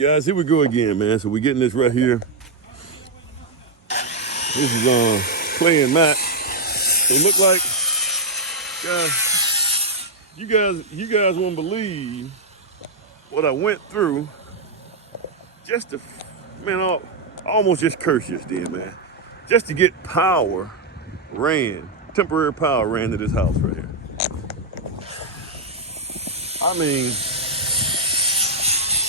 guys, here we go again, man. So we're getting this right here. This is Clay and Matt. So it look like, guys, you guys won't believe what I went through just to, man, I almost just cursed just then, man. Just to get power temporary power ran to this house right here. I mean,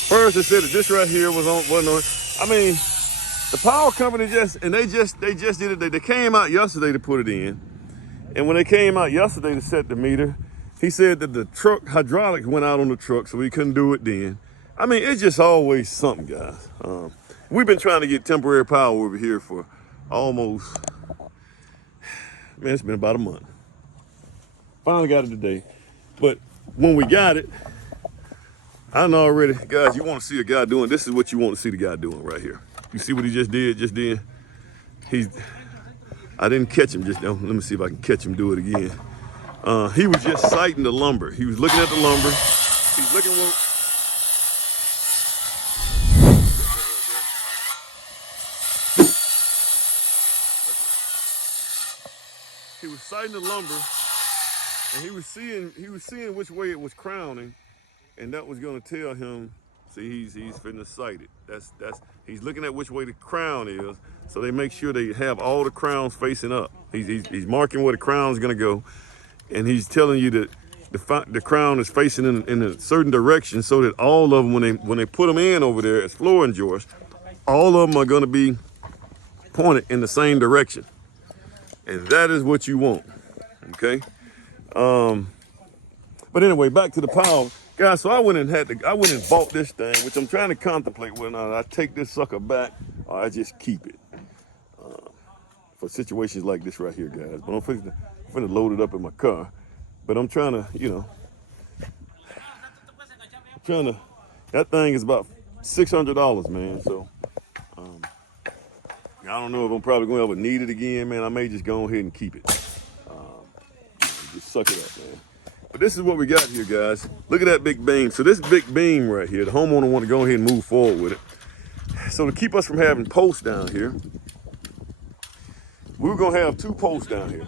first they said that this right here wasn't on. I mean, the power company they just did it. They came out yesterday to put it in. And when they came out yesterday to set the meter, he said that the truck hydraulics went out on the truck, so he couldn't do it then. I mean, it's just always something, guys. We've been trying to get temporary power over here for almost, man, it's been about a month. Finally got it today. But when we got it, I know already, guys, you want to see a guy doing, this is what you want to see the guy doing right here. You see what he just did just then? I didn't catch him just now. Let me see if I can catch him do it again. He was just sighting the lumber. He was looking at the lumber. He's looking what, he was sighting the lumber, and he was seeing which way it was crowning, and that was gonna tell him, see, he's finna sight it. That's he's looking at which way the crown is, so they make sure they have all the crowns facing up. He's marking where the crown is gonna go, and he's telling you that the crown is facing in a certain direction, so that all of them, when they put them in over there as flooring joists, all of them are gonna be pointed in the same direction. And that is what you want, okay? But anyway, back to the power. Guys, so I went and bought this thing, which I'm trying to contemplate whether or not I take this sucker back or I just keep it. For situations like this right here, guys. But I'm finna load it up in my car. But I'm trying to, that thing is about $600, man. So, I don't know if I'm probably going to ever need it again, man. I may just go ahead and keep it. Just suck it up, man. But this is what we got here, guys. Look at that big beam. So this big beam right here, the homeowner want to go ahead and move forward with it. So to keep us from having posts down here, we were going to have 2 posts down here.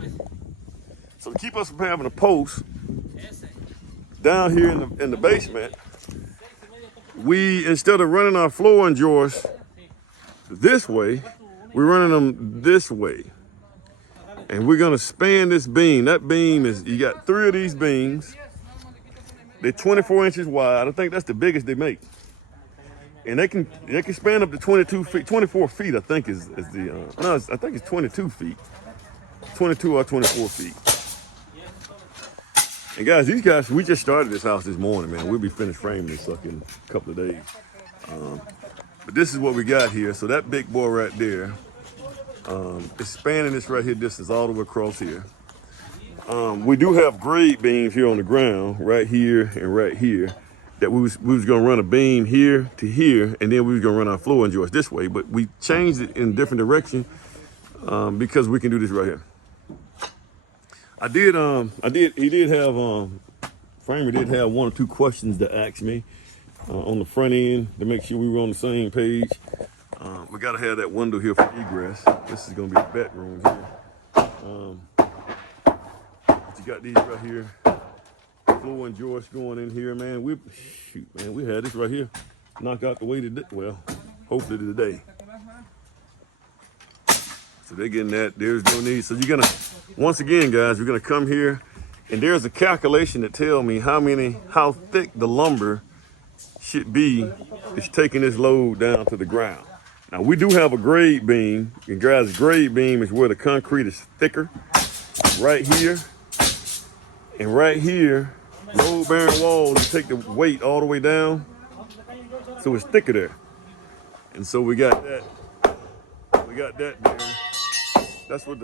So to keep us from having a post down here in the basement, we, instead of running our flooring joists this way, we're running them this way. And we're gonna span this beam. That beam is, you got 3 of these beams. They're 24 inches wide. I think that's the biggest they make. And they can span up to 22 feet, 24 feet, I think is the, no, I think it's 22 feet. 22 or 24 feet. And guys, these guys, we just started this house this morning, man. We'll be finished framing this sucker in a couple of days. But this is what we got here. So that big boy right there, it's spanning this right here distance all the way across here. We do have grade beams here on the ground, right here and right here, that we was gonna run a beam here to here, and then we was gonna run our flooring joist this way, but we changed it in a different direction because we can do this right here. Framer did have 1 or 2 questions to ask me on the front end to make sure we were on the same page. We gotta have that window here for egress. This is gonna be the bedroom here. But you got these right here, floor and joist going in here, man. We had this right here knock out the way today. Well, hopefully today. So they're getting that. There's no need. So you're gonna, once again, guys, we're gonna come here, and there's a calculation that tell me how thick the lumber should be. It's taking this load down to the ground. Now we do have a grade beam, and guys, grade beam is where the concrete is thicker. Right here and right here, load bearing walls, you take the weight all the way down, so it's thicker there. And so we got that there. That's what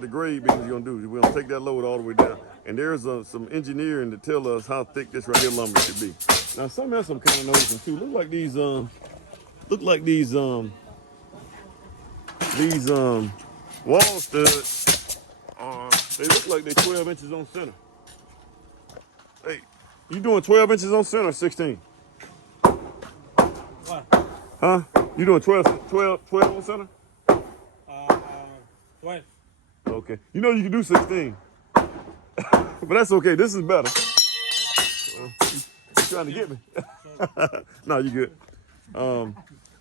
the grade beam is gonna do. We're gonna take that load all the way down. And there's some engineering to tell us how thick this right here lumber should be. Now something else I'm kind of noticing too. Look like these wall studs they look like they're 12 inches on center. Hey, you doing 12 inches on center or 16? Huh? You doing 12 on center? 12. Okay. You know you can do 16. But that's okay. This is better. You trying to get me? No, you good.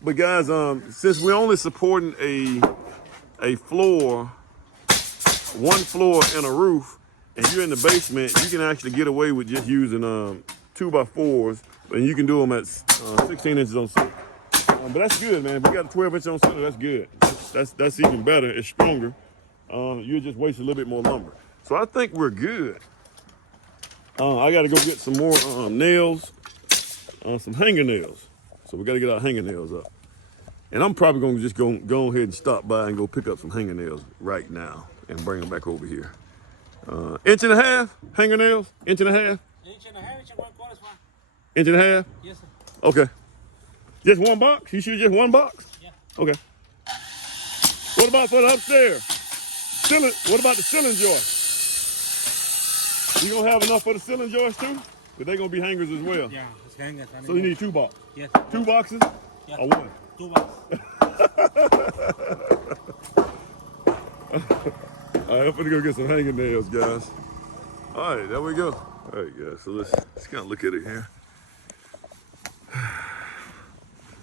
But guys, since we're only supporting a floor, one floor and a roof, and you're in the basement, you can actually get away with just using 2x4s, and you can do them at 16 inches on center. But that's good, man. If we got a 12 inch on center, that's good. That's even better. It's stronger. You'll just waste a little bit more lumber. So I think we're good. I got to go get some more nails, some hanger nails. So we got to get our hanger nails up. And I'm probably going to just go ahead and stop by and go pick up some hanger nails right now and bring them back over here. Inch and a half hanger nails? Inch and a half? Inch and a half, inch and 1/4 is fine. Inch and a half? Yes, sir. Okay. Just one box? You sure just one box? Yeah. Okay. What about for the upstairs? What about the ceiling joist? You gonna have enough for the ceiling joist too? But they gonna be hangers as well. Yeah, it's hangers. So you need 2 boxes? Yes. 2 boxes? Yeah. Or 1? 2 bucks. All right, I'm gonna go get some hanger nails, guys. All right, there we go. All right, guys, so let's kind of look at it here.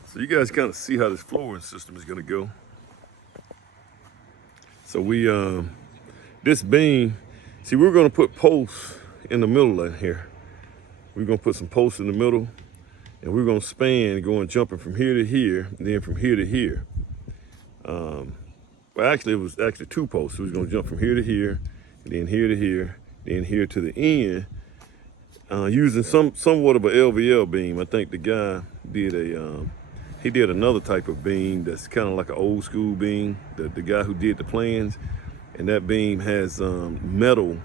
So you guys kind of see how this flooring system is gonna go. So we, this beam, see, we're gonna put posts in the middle of here. We're gonna put some posts in the middle, and we're gonna span going jumping from here to here, and then from here to here. Well, actually, it was actually 2 posts. So we was gonna jump from here to here, and then here to here, then here to the end, using somewhat of an LVL beam. I think the guy did he did another type of beam that's kind of like an old school beam. The guy who did the plans, and that beam has metal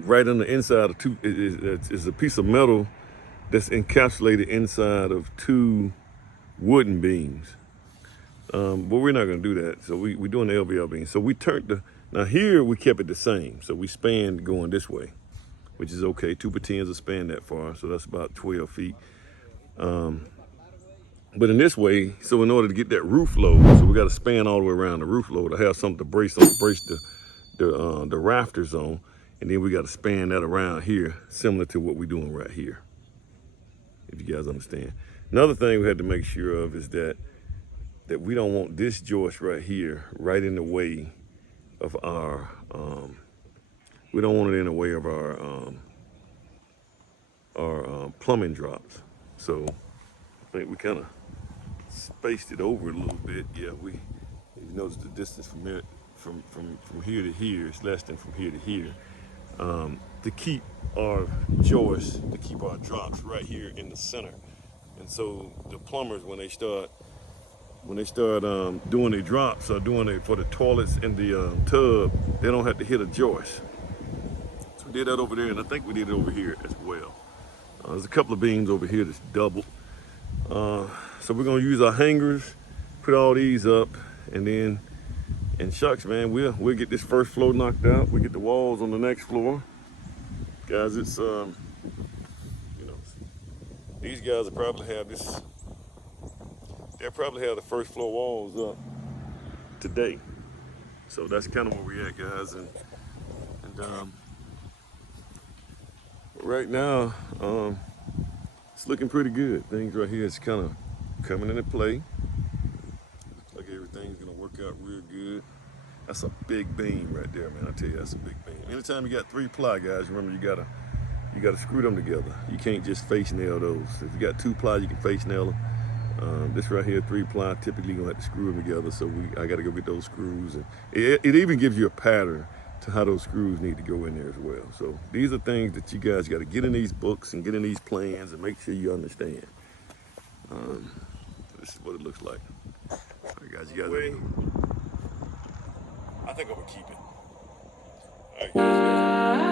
right on the inside of 2. It's a piece of metal that's encapsulated inside of 2 wooden beams. But we're not gonna do that. So we're doing the LVL beam. So we turned now here we kept it the same. So we spanned going this way, which is okay. 2x10s will span that far. So that's about 12 feet. But in this way, so in order to get that roof load, so we got to span all the way around the roof load. I have something to brace the rafters on, and then we got to span that around here, similar to what we're doing right here. If you guys understand. Another thing we had to make sure of is that we don't want this joist right here, right in the way of our. We don't want it in the way of our plumbing drops. So I think we kind of spaced it over a little bit. Yeah, you notice the distance from here to here is less than from here to here. To keep our joists, to keep our drops right here in the center. And so the plumbers, when they start doing their drops or doing it for the toilets in the tub, they don't have to hit a joist. So we did that over there, and I think we did it over here as well. There's a couple of beams over here that's doubled. So we're gonna use our hangers, put all these up, and then, and shucks, man, we'll get this first floor knocked out. We get the walls on the next floor. Guys, it's, you know, these guys will probably have this, they'll probably have the first floor walls up today. So that's kind of where we at, guys. And right now, it's looking pretty good. Things right here is kind of coming into play. Looks like everything's gonna work out real good. That's a big beam right there, man. I tell you, that's a big beam. Anytime you got 3-ply, guys, remember you gotta screw them together. You can't just face nail those. If you got 2-ply, you can face nail them. This right here, 3-ply, typically you're gonna have to screw them together. So I gotta go get those screws, and it even gives you a pattern to how those screws need to go in there as well. So these are things that you guys got to get in these books and get in these plans and make sure you understand. This is what it looks like. All right, guys, you guys. I think I'm gonna keep it. All right, guys.